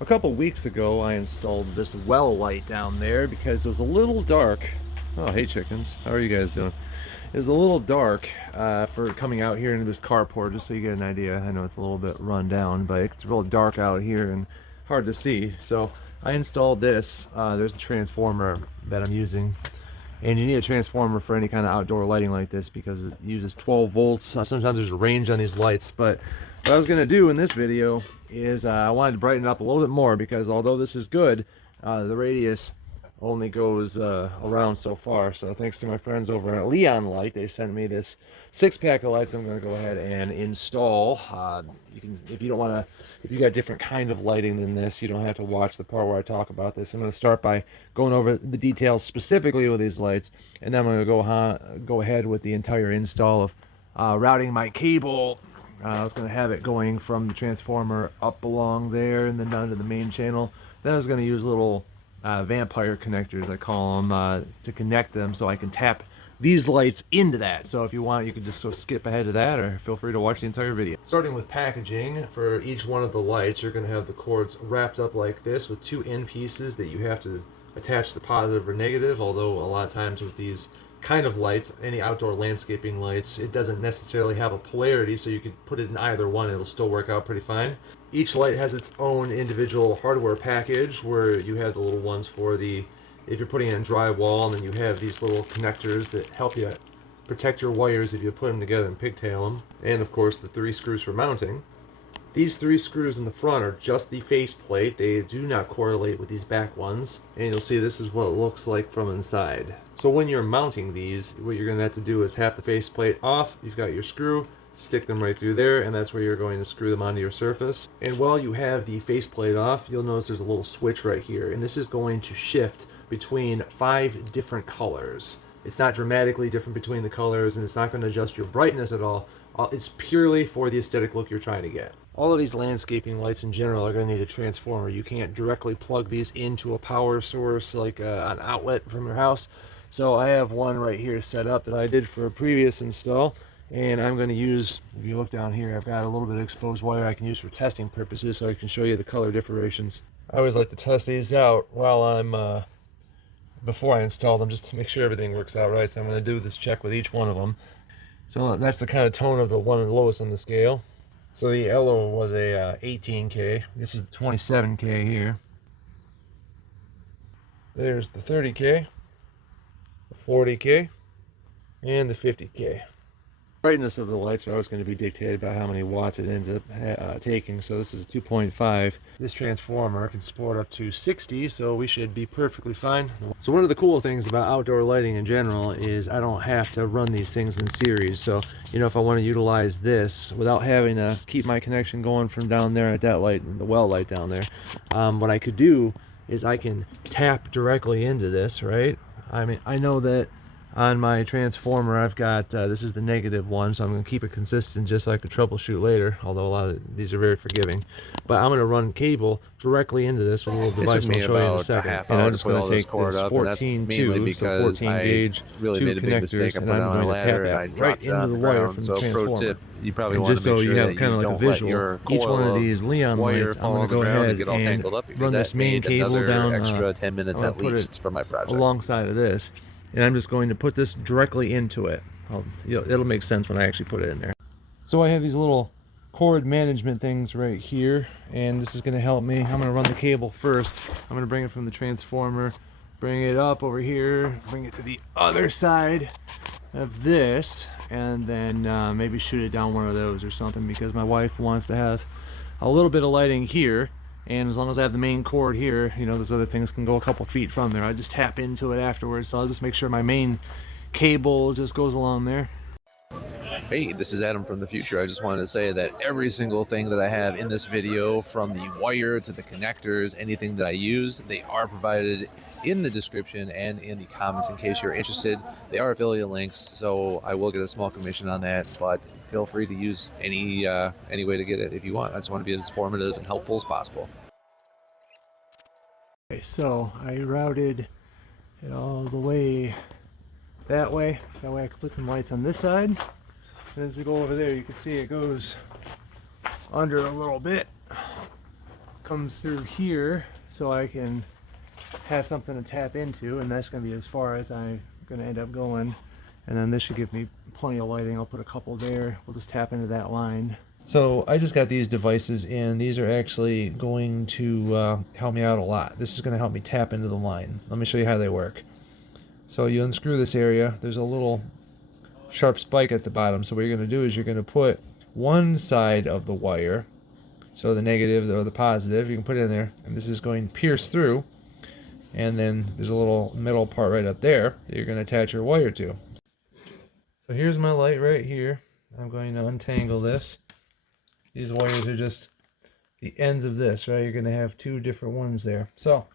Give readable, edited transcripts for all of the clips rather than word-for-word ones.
A couple weeks ago, I installed this well light down there because it was a little dark. Oh, hey chickens. How are you guys doing? It was a little dark for coming out here into this carport, just so you get an idea. I know it's a little bit run down, but it's real dark out here and hard to see. So I installed this. There's the transformer that I'm using. And you need a transformer for any kind of outdoor lighting like this because it uses 12 volts. Sometimes there's a range on these lights, but what I was going to do in this video is I wanted to brighten it up a little bit more because although this is good, the radius only goes around so far. So thanks to my friends over at Leon Light, they sent me this 6-pack of lights I'm going to go ahead and install. You can, if you don't want to, if you got different kind of lighting than this, you don't have to watch the part where I talk about this. I'm going to start by going over the details specifically with these lights, and then I'm going to go ahead with the entire install of routing my cable. I was going to have it going from the transformer up along there and then down to the main channel. Then I was going to use little vampire connectors, I call them, to connect them so I can tap these lights into that. So if you want, you can just sort of skip ahead to that, or feel free to watch the entire video. Starting with packaging, for each one of the lights, you're going to have the cords wrapped up like this with 2 end pieces that you have to attach the positive or negative, although a lot of times with these kind of lights, any outdoor landscaping lights, it doesn't necessarily have a polarity, so you could put it in either one and it'll still work out pretty fine. Each light has its own individual hardware package where you have the little ones for the, if you're putting it in drywall, and then you have these little connectors that help you protect your wires if you put them together and pigtail them, and of course the 3 screws for mounting. These 3 screws in the front are just the faceplate. They do not correlate with these back ones. And you'll see this is what it looks like from inside. So when you're mounting these, what you're going to have to do is have the faceplate off. You've got your screw, stick them right through there, and that's where you're going to screw them onto your surface. And while you have the faceplate off, you'll notice there's a little switch right here. And this is going to shift between 5 different colors. It's not dramatically different between the colors, and it's not going to adjust your brightness at all. It's purely for the aesthetic look you're trying to get. All of these landscaping lights in general are going to need a transformer. You can't directly plug these into a power source like an outlet from your house. So I have one right here set up that I did for a previous install, and I'm going to use, if you look down here, I've got a little bit of exposed wire I can use for testing purposes so I can show you the color differentiations. I always like to test these out while I'm before I install them, just to make sure everything works out right. So I'm going to do this check with each one of them. So that's the kind of tone of the one lowest on the scale. So the yellow was a 18K. This is the 27K here. There's the 30K, the 40K, and the 50K. Brightness of the lights are always going to be dictated by how many watts it ends up taking. So this is a 2.5. This transformer can support up to 60, so we should be perfectly fine. So one of the cool things about outdoor lighting in general is I don't have to run these things in series. So, you know, if I want to utilize this without having to keep my connection going from down there at that light, the well light down there, what I could do is I can tap directly into this, right? I mean, I know that on my transformer I've got this is the negative one, so I'm going to keep it consistent just so I can troubleshoot later, although a lot of these are very forgiving. But I'm going to run cable directly into this with a little device I'll show you in a second. And I'm just going to take this 14-2, so 14 gauge, really 2 made a big mistake. connectors, I and put it I'm on a going to tap ladder and I that right dropped it on into the the wire ground. from So the pro transformer. tip, you probably And want just to make so sure you have that kind you of like a don't let visual, your each one of these Leon wire lights, I'm fall going on to the go ground ahead and get all and tangled up, because run this that main made cable another down extra 10 minutes at put it least for my project. alongside of this, and I'm just going to put this directly into it. It'll make sense when I actually put it in there. So I have these little cord management things right here, and this is going to help me. I'm going to run the cable first. I'm going to bring it from the transformer, bring it up over here, bring it to the other side of this, and then maybe shoot it down one of those or something, because my wife wants to have a little bit of lighting here. And as long as I have the main cord here, you know, those other things can go a couple feet from there. I just tap into it afterwards, so I'll just make sure my main cable just goes along there. Hey, this is Adam from the future. I just wanted to say that every single thing that I have in this video, from the wire to the connectors, anything that I use, they are provided in the description and in the comments in case you're interested. They are affiliate links, so I will get a small commission on that, but feel free to use any way to get it if you want. I just want to be as informative and helpful as possible. Okay, so I routed it all the way that way. That way I can put some lights on this side. And as we go over there, you can see it goes under a little bit. comes through here so I can have something to tap into, and that's going to be as far as I'm going to end up going. And then this should give me plenty of lighting. I'll put a couple there. We'll just tap into that line. So I just got these devices in. These are actually going to help me out a lot. This is going to help me tap into the line. Let me show you how they work. So you unscrew this area. There's a little sharp spike at the bottom. So what you're going to do is you're going to put one side of the wire, so the negative or the positive, you can put it in there, and this is going to pierce through. And then there's a little metal part right up there that you're going to attach your wire to. So here's my light right here. I'm going to untangle this. These wires are just the ends of this, right? You're going to have two different ones there. So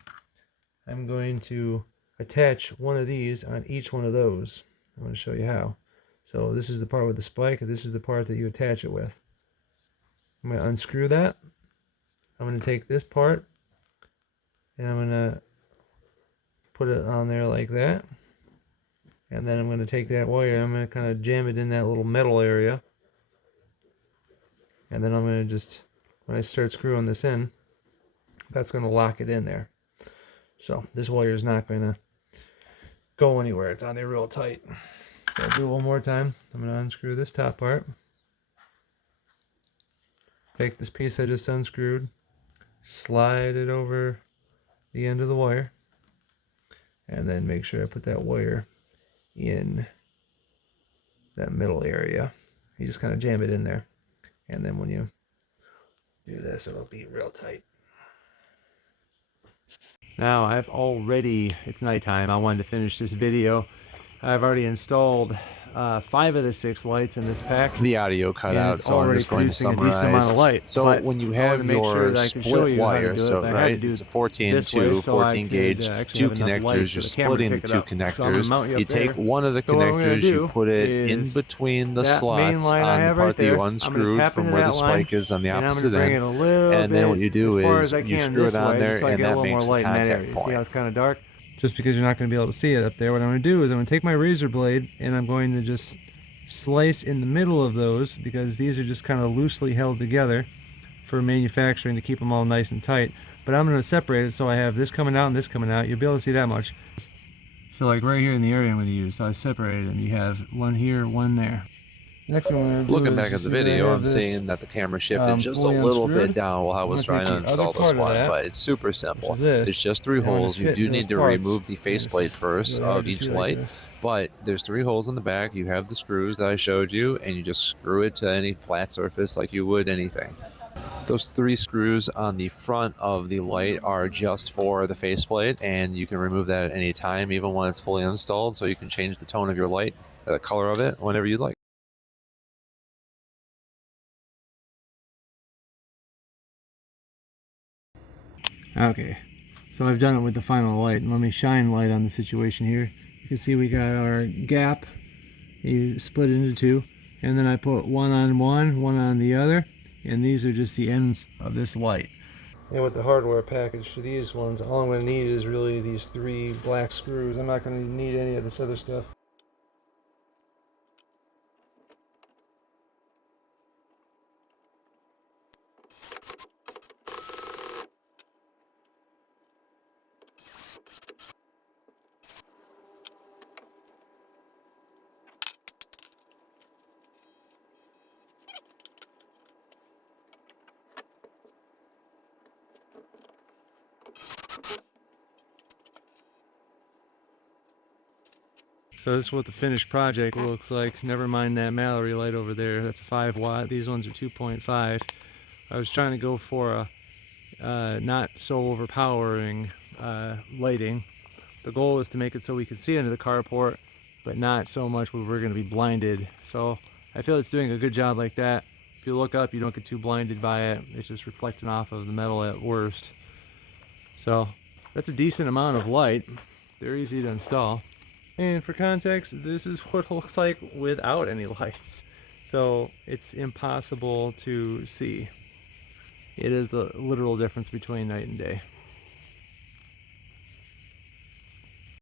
I'm going to attach one of these on each one of those. I'm going to show you how. So this is the part with the spike, and this is the part that you attach it with. I'm going to unscrew that. I'm going to take this part, and I'm going to put it on there like that. And then I'm going to take that wire, I'm going to kind of jam it in that little metal area. And then I'm going to just, when I start screwing this in, that's going to lock it in there. So this wire is not going to go anywhere. It's on there real tight. So I'll do it one more time. I'm going to unscrew this top part. Take this piece I just unscrewed, slide it over the end of the wire, and then make sure I put that wire in that middle area. You just kind of jam it in there, and then when you do this, it'll be real tight. Now it's nighttime. I wanted to finish this video. I've already installed 5 of the 6 lights in this pack. The audio cut out, so I'm just going to summarize. A decent amount of light. So when you have your split wire, so right, it's a 14 to 14 gauge, 2 connectors, you're splitting the 2 connectors. You take one of the connectors, you put it in between the slots on the part that you unscrewed from where the spike is on the opposite end, and then what you do is you screw it on there, and that makes the contact point. See how it's kind of dark? Just because you're not going to be able to see it up there, what I'm going to do is I'm going to take my razor blade and I'm going to just slice in the middle of those, because these are just kind of loosely held together for manufacturing to keep them all nice and tight. But I'm going to separate it so I have this coming out and this coming out. You'll be able to see that much. So like right here in the area I'm going to use, so I separated them. You have one here, one there. Next one I'm going to do Looking back at the video, I'm seeing that the camera shifted just a little bit down while I was trying to install this one, but it's super simple. There's just 3 holes. You do need to remove the faceplate first of each light, but there's 3 holes in the back. You have the screws that I showed you, and you just screw it to any flat surface like you would anything. Those 3 screws on the front of the light are just for the faceplate, and you can remove that at any time, even when it's fully installed, so you can change the tone of your light, the color of it, whenever you'd like. Okay, so I've done it with the final light, and let me shine light on the situation here. You can see we got our gap. You split it into 2, and then I put one on one on the other, and these are just the ends of this light. And with the hardware package for these ones, all I'm going to need is really these 3 black screws. I'm not going to need any of this other stuff. So this is what the finished project looks like. Never mind that Mallory light over there. That's a 5 watt. These ones are 2.5. I was trying to go for a not so overpowering lighting. The goal is to make it so we can see into the carport, but not so much where we're going to be blinded. So I feel it's doing a good job like that. If you look up, you don't get too blinded by it. It's just reflecting off of the metal at worst. So that's a decent amount of light. They're easy to install. And for context, this is what it looks like without any lights. So it's impossible to see. It is the literal difference between night and day.